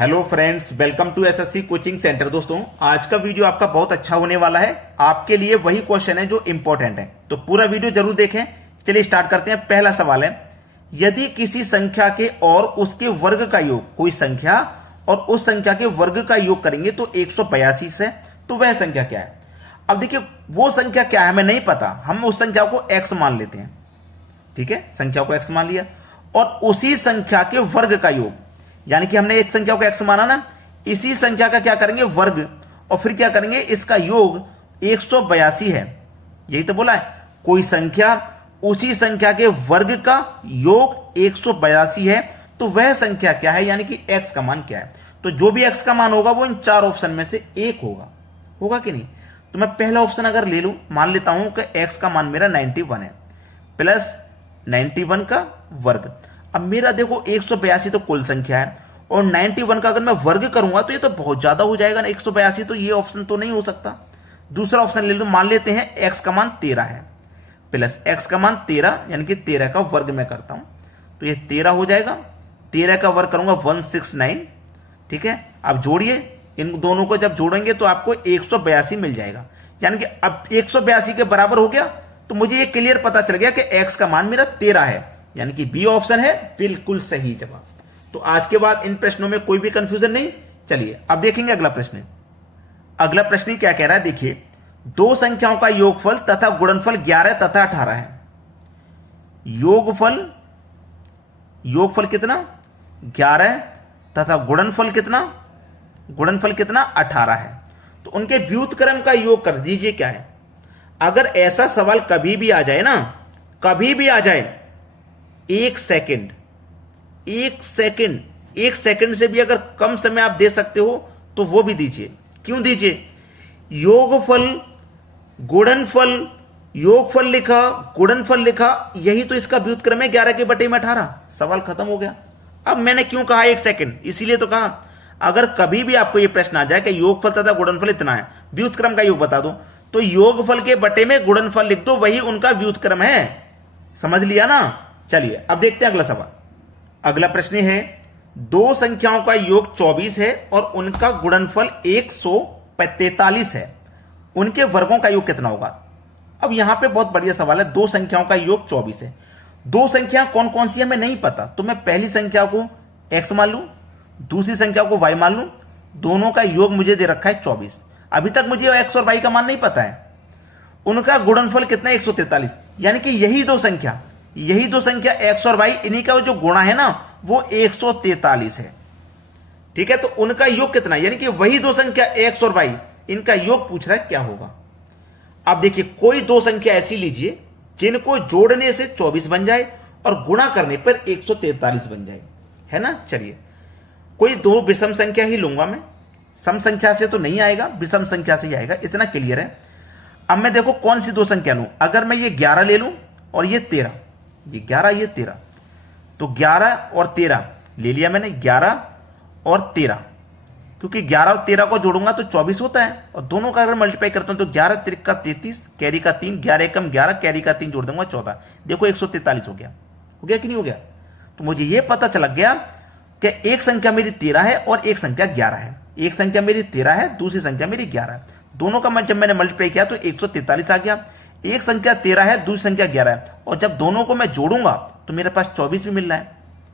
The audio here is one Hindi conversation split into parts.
Hello friends, welcome to SSC coaching centre. दोस्तों, आज का वीडियो आपका बहुत अच्छा होने वाला है। आपके लिए वही क्वेश्चन है जो इंपॉर्टेंट है, तो पूरा वीडियो जरूर देखें। चलिए स्टार्ट करते हैं। पहला सवाल है, यदि किसी संख्या के और उसके वर्ग का योग, कोई संख्या और उस संख्या के वर्ग का योग करेंगे तो 182 से, तो वह संख्या क्या है। अब देखिए, वो संख्या क्या है हमें नहीं पता, हम उस संख्या को x मान लेते हैं। ठीक है, संख्या को x मान लिया और उसी संख्या के वर्ग का योग, यानी कि हमने एक संख्या को x माना ना, इसी संख्या का क्या करेंगे वर्ग, और फिर क्या करेंगे इसका योग 182 है। यही तो बोला है, कोई संख्या उसी संख्या के वर्ग का योग 182 है, तो वह संख्या क्या है, यानी कि x का मान क्या है। तो जो भी x का मान होगा वो इन चार ऑप्शन में से एक होगा कि नहीं। तो मैं पहला ऑप्शन अगर ले लूं, मान लेता हूं कि x का मान मेरा 91 है प्लस 91 का वर्ग। अब मेरा देखो 182 तो कुल संख्या है और 91 का अगर मैं वर्ग करूंगा तो ये तो बहुत ज्यादा हो जाएगा ना 182, तो ये ऑप्शन तो नहीं हो सकता। दूसरा ऑप्शन ले लो, मान लेते हैं x का मान 13 है प्लस x का मान 13, यानी कि 13 का वर्ग मैं करता हूं तो ये 13 हो जाएगा। 13 का वर्ग करूंगा 169। ठीक है, अब जोड़िए, इन दोनों को जब जोड़ेंगे तो आपको 182 मिल जाएगा, यानी कि अब 182 के बराबर हो गया। तो मुझे ये क्लियर पता चल गया कि x का मान मेरा 13 है, यानी कि बी ऑप्शन है बिल्कुल सही जवाब। तो आज के बाद इन प्रश्नों में कोई भी कंफ्यूजन नहीं। चलिए अब देखेंगे अगला प्रश्न। अगला प्रश्न क्या कह रहा है, देखिए, दो संख्याओं का योगफल तथा गुणनफल 11 तथा 18 है। योगफल कितना 11 तथा गुणनफल कितना 18 है। तो उनके व्युत्क्रम का योग कर दीजिए क्या है। अगर ऐसा सवाल कभी भी आ जाए ना, कभी भी आ जाए, एक सेकंड से भी अगर कम समय आप दे सकते हो तो वो भी दीजिए। क्यों दीजिए, योगफल गुणनफल लिखा, यही तो इसका व्युत्क्रम है 11 के बटे में 18। सवाल खत्म हो गया। अब मैंने क्यों कहा एक सेकंड, इसीलिए तो कहा अगर कभी भी आपको यह प्रश्न आ जाए कि योगफल तथा गुणनफल इतना है, व्युत्क्रम का योग बता दो, तो योगफल के बटे में गुणनफल लिख दो, वही उनका व्युत्क्रम है। समझ लिया ना। चलिए अब देखते हैं अगला सवाल। अगला प्रश्न है, दो संख्याओं का योग 24 है और उनका गुणनफल 143 है, उनके वर्गों का योग कितना होगा। अब यहां पे बहुत बढ़िया सवाल है। दो संख्याओं का योग 24 है, दो संख्या कौन कौन सी हमें नहीं पता, तो मैं पहली संख्या को x मान लूं, दूसरी संख्या को y मान लूं, दोनों का योग मुझे दे रखा है 24। अभी तक मुझे x और y का मान नहीं पता है, उनका गुणनफल कितना है 143, यानी कि यही दो संख्या x और y, इन्हीं का जो गुणा है ना वो 143 है। ठीक है, तो उनका योग कितना, यानी कि वही दो संख्या x और y, इनका योग पूछ रहा है क्या होगा। अब देखिए, कोई दो संख्या ऐसी लीजिए जिनको जोड़ने से 24 बन जाए और गुणा करने पर 143 बन जाए, है ना। चलिए, कोई दो विषम संख्या ही लूंगा मैं, सम संख्या से तो नहीं आएगा, विषम संख्या से ही आएगा, इतना क्लियर है। अब मैं देखो कौन सी दो संख्या लूं, अगर मैं ये 11 ले लूं और ये 13, ये 11 ये 13, तो 11 और 13 ले लिया मैंने, 11 और 13, क्योंकि 11 और 13 को जोड़ूंगा तो 24 होता है, और दोनों का अगर मल्टीप्लाई करता हूं तो 11 त्रिक का 33, कैरी का 3, 11 एकम 11, कैरी का 3 जोड़ दूंगा 14। देखो 143 हो गया कि नहीं हो गया। तो मुझे यह पता चल गया कि एक संख्या मेरी 13 है और एक संख्या 11 है। एक संख्या मेरी 13 है, दूसरी संख्या मेरी 11 है, दोनों का जब मैंने मल्टीप्लाई किया तो 143 आ गया। एक संख्या 13 है, दूसरी संख्या 11 है, और जब दोनों को मैं जोड़ूंगा तो मेरे पास 24 भी मिल रहा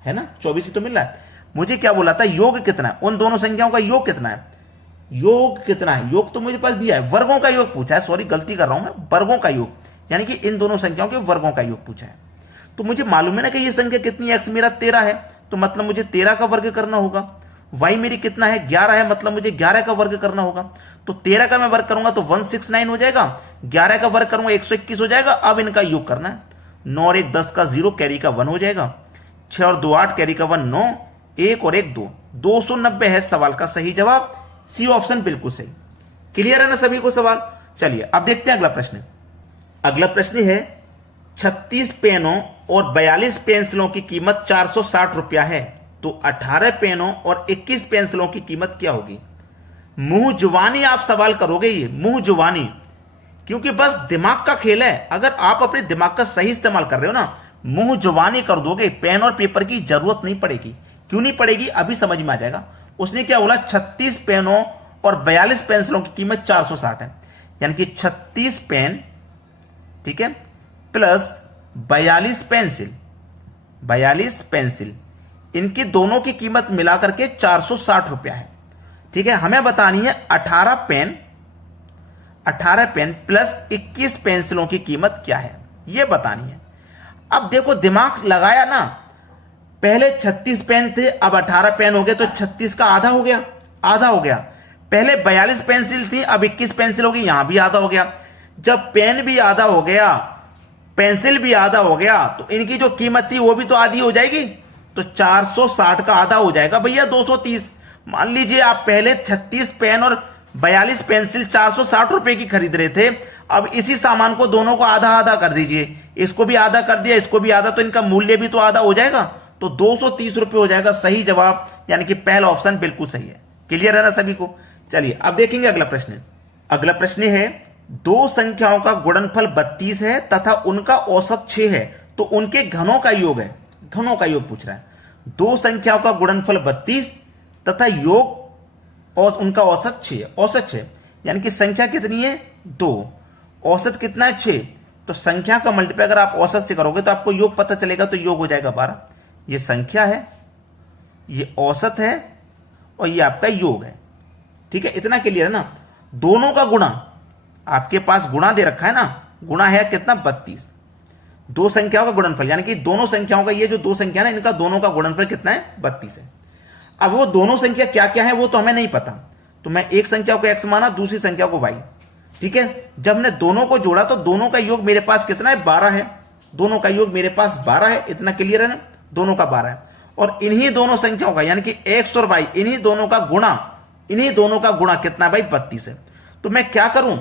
है ना, 24 ही तो मिल रहा है। मुझे क्या बोला था, योग कितना है, उन दोनों संख्याओं का योग कितना है, योग तो मुझे पास दिया है, वर्गों का योग पूछा है, सॉरी गलती कर रहा हूं मैं, वर्गों का योग, यानी कि इन दोनों संख्याओं के वर्गों का योग पूछा है। तो मुझे मालूम है ना कि ये संख्या कितनी है, x मेरा 13 है, तो मतलब मुझे 13 का वर्ग करना होगा। y मेरी कितना है 11 है, मतलब मुझे 11 का वर्ग करना होगा। तो 13 का मैं वर्ग करूंगा तो 169 हो जाएगा, 11 का वर्ग करूंगा 121 हो जाएगा। अब इनका योग करना है, 9 और 1 10 का 0, कैरी का 1 हो जाएगा, 6 और 2 8, कैरी का 1 9, 1 और 1 2, 290 है सवाल का सही जवाब। सी ऑप्शन बिल्कुल सही। क्लियर है ना सभी को सवाल। चलिए अब देखते हैं अगला प्रश्न। अगला प्रश्न है, 36 पेनों और 42 पेंसिलों की कीमत 460 रुपया है, तो 18 पेनों और 21 पेंसिलों की कीमत क्या होगी। मुंह जुबानी आप सवाल करोगे, ये मुंह जुबानी, क्योंकि बस दिमाग का खेल है। अगर आप अपने दिमाग का सही इस्तेमाल कर रहे हो ना, मुंह जुबानी कर दोगे, पेन और पेपर की जरूरत नहीं पड़ेगी। क्यों नहीं पड़ेगी, अभी समझ में आ जाएगा। उसने क्या बोला 36 पेनों और 42 पेंसिलों की कीमत 460 है, यानी कि 36 पेन, ठीक है, प्लस 42 पेंसिल, इनकी दोनों की कीमत मिलाकर के 460 रुपया है। ठीक है, हमें बतानी है 18 पेन प्लस 21 पेंसिलों की कीमत क्या है, यह बतानी है। अब देखो दिमाग लगाया ना, पहले 36 पेन थे, अब 18 पेन हो गए, तो 36 का आधा हो गया, पहले 42 पेंसिल थी, अब 21 पेंसिल होगी, यहां भी आधा हो गया। जब पेन भी आधा हो गया, पेंसिल भी आधा हो गया, तो इनकी जो कीमत थी वो भी तो आधी हो जाएगी, तो 460 का आधा हो जाएगा भैया 230। मान लीजिए आप पहले 36 पेन और 42 पेंसिल 460 रुपए की खरीद रहे थे, अब इसी सामान को दोनों को आधा आधा कर दीजिए, इसको भी आधा कर दिया, इसको भी आधा, तो इनका मूल्य भी तो आधा हो जाएगा, तो 230 रुपए हो जाएगा। सही जवाब यानी कि पहला ऑप्शन बिल्कुल सही है। क्लियर है ना सभी को? चलिए अब देखेंगे अगला प्रश्न। अगला प्रश्न है, दो संख्याओं का गुणनफल 32 है तथा उनका औसत 6 है, तो उनके घनों का योग है। घनों का योग पूछ रहा है। दो संख्याओं का गुणनफल 32 तथा योग और उनका औसत 6 है। औसत 6 यानी कि संख्या कितनी है 2, औसत कितना है 6, तो संख्या का मल्टीप्लाई अगर आप औसत से करोगे तो आपको योग पता चलेगा, तो योग हो जाएगा 12। ये संख्या है, ये औसत है और ये आपका योग है। ठीक है, इतना क्लियर है ना? दोनों का गुणा, आपके पास गुणा दे रखा है ना, गुणा है कितना 32। दो संख्याओं का गुणनफल यानी कि दोनों संख्याओं का, ये जो दो संख्या ना, इनका दोनों का गुणनफल कितना है 32 है। अब वो दोनों संख्या क्या क्या है वो तो हमें नहीं पता, तो मैं एक संख्या को x माना, दूसरी संख्या को y। ठीक है, जब मैंने दोनों को जोड़ा तो दोनों का योग मेरे पास कितना है 12 है। दोनों का योग मेरे पास 12 है, इतना क्लियर है ना? दोनों का 12 है, और इन्हीं दोनों संख्याओं का यानी कि x और y, इन्हीं दोनों का गुणा कितना भाई 32 है। तो मैं क्या करूं,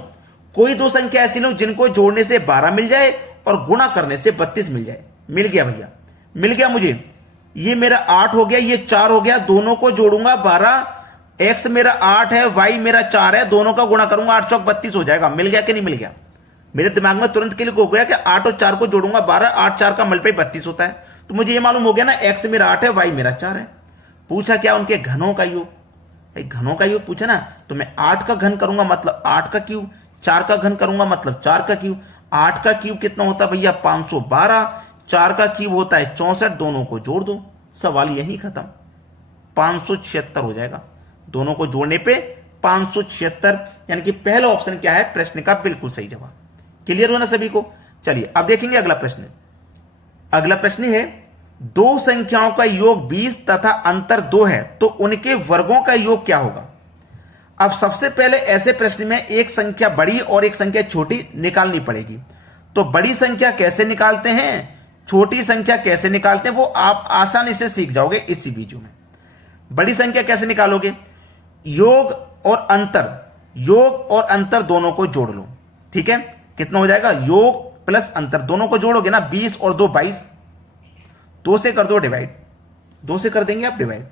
कोई दो संख्या ऐसी लो जिनको जोड़ने से 12 मिल जाए और गुणा करने से 32 मिल जाए। मिल गया भैया, मिल गया मुझे। ये मेरा 8 हो गया, ये 4 हो गया, दोनों को जोड़ूंगा 12, x मेरा 8 है, y मेरा 4 है, दोनों का गुणा करूंगा 8 चौक 32 हो जाएगा। मिल गया कि नहीं मिल गया? मेरे दिमाग में तुरंत क्लिक हो गया कि 8 और 4 को जोड़ूंगा 12, 8 4 का मल्टीप्लाई 32 होता है। तो मुझे ये मालूम हो गया ना, x मेरा 8 है, y मेरा 4 है। पूछा क्या उनके घनों का योग, घनों का योग पूछा ना, तो मैं 8 का घन करूंगा मतलब 8 का क्यूब, 4 का घन करूंगा मतलब 4 का क्यूब। 8 का क्यूब कितना होता है भैया 512, 4 का क्यूब होता है 64, दोनों को जोड़ दो, सवाल यही खत्म। 576 हो जाएगा, दोनों को जोड़ने पे 576, यानी कि पहला ऑप्शन क्या है प्रश्न का बिल्कुल सही जवाब। क्लियर हो ना सभी को? चलिए अब देखेंगे अगला प्रश्न। अगला प्रश्न है, दो संख्याओं का योग 20 तथा अंतर 2 है, तो उनके वर्गों का योग क्या होगा? अब सबसे पहले ऐसे प्रश्न में एक संख्या बड़ी और एक संख्या छोटी निकालनी पड़ेगी। तो बड़ी संख्या कैसे निकालते हैं, छोटी संख्या कैसे निकालते हैं, वो आप आसानी से सीख जाओगे इसी वीडियो में। बड़ी संख्या कैसे निकालोगे, योग और अंतर दोनों को जोड़ लो। ठीक है, कितना हो जाएगा, योग प्लस अंतर दोनों को जोड़ोगे ना, 20 और 2 22, 2 से कर दो डिवाइड, 2 से कर देंगे आप डिवाइड,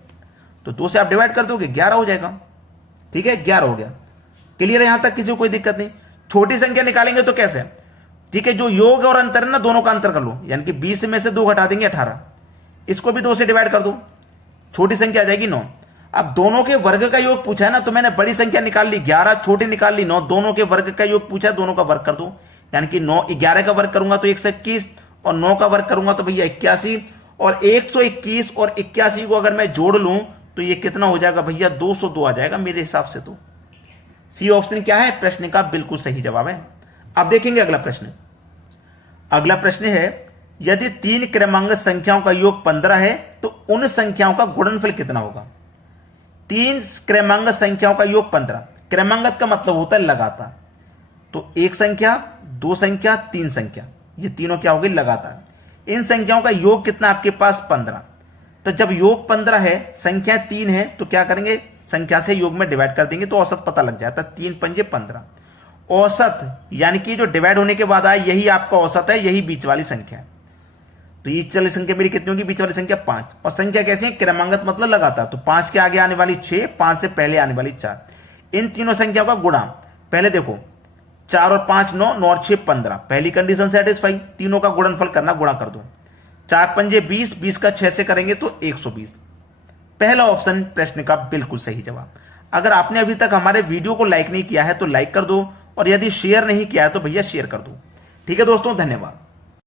तो 2 से आप डिवाइड कर दोगे 11 हो जाएगा। ठीक है, 11 हो गया। क्लियर है? यहां तक किसी को कोई दिक्कत नहीं। छोटी संख्या निकालेंगे तो कैसे? ठीक है, जो योग और अंतर है ना, दोनों का अंतर कर लो, यानी कि 20 में से 2 घटा देंगे 18, इसको भी 2 से डिवाइड कर दो, छोटी संख्या आ जाएगी 9। अब दोनों के वर्ग का योग पूछा है ना, तो मैंने बड़ी संख्या निकाल ली 11, छोटी निकाल ली 9, दोनों के वर्ग का योग पूछा है, दोनों का वर्ग कर दो, यानी कि 11 का वर्ग करूंगा तो 121 और 9 का वर्ग करूंगा तो भैया 81, और 121 और 81 को अगर मैं जोड़ लूं तो ये कितना हो जाएगा भैया 202 आ जाएगा मेरे हिसाब से। तो सी ऑप्शन क्या है प्रश्न का बिल्कुल सही जवाब है। अब देखेंगे अगला प्रश्न। अगला प्रश्न है, यदि 3 क्रमांक संख्याओं का योग 15 है तो उन संख्याओं का गुणनफल कितना होगा? 3 क्रमांक संख्याओं का योग 15, क्रमांक का मतलब होता है लगातार, तो एक संख्या, 2 संख्या, 3 संख्या, ये तीनों क्या हो गई लगातार। इन संख्याओं का योग कितना आपके पास 15, तो जब योग 15 है, संख्या 3 है, तो क्या करेंगे संख्या से योग में डिवाइड कर देंगे तो औसत पता लग जाता है। 3 पंजे 15, औसत यानी कि जो डिवाइड होने के बाद आए यही आपका औसत है, यही बीच वाली संख्या है। तो ये वाली संख्या मेरी कितनी होगी, बीच वाली संख्या 5, और संख्या कैसी है क्रमांगत मतलब लगातार, तो 5 के आगे आने वाली 6, 5 से पहले आने वाली 4। इन तीनों संख्याओं का गुणा, पहले देखो 4 और 5 9, 9 और 6 15, पहली कंडीशन सेटिस्फाई, तीनों का गुणनफल करना, गुणा कर दो, 4 पंजे 20, 20 का 6 से करेंगे तो 120, पहला ऑप्शन प्रश्न का बिल्कुल सही जवाब। अगर आपने अभी तक हमारे वीडियो को लाइक नहीं किया है तो लाइक कर दो, और यदि शेयर नहीं किया है तो भैया शेयर कर दो। ठीक है दोस्तों, धन्यवाद।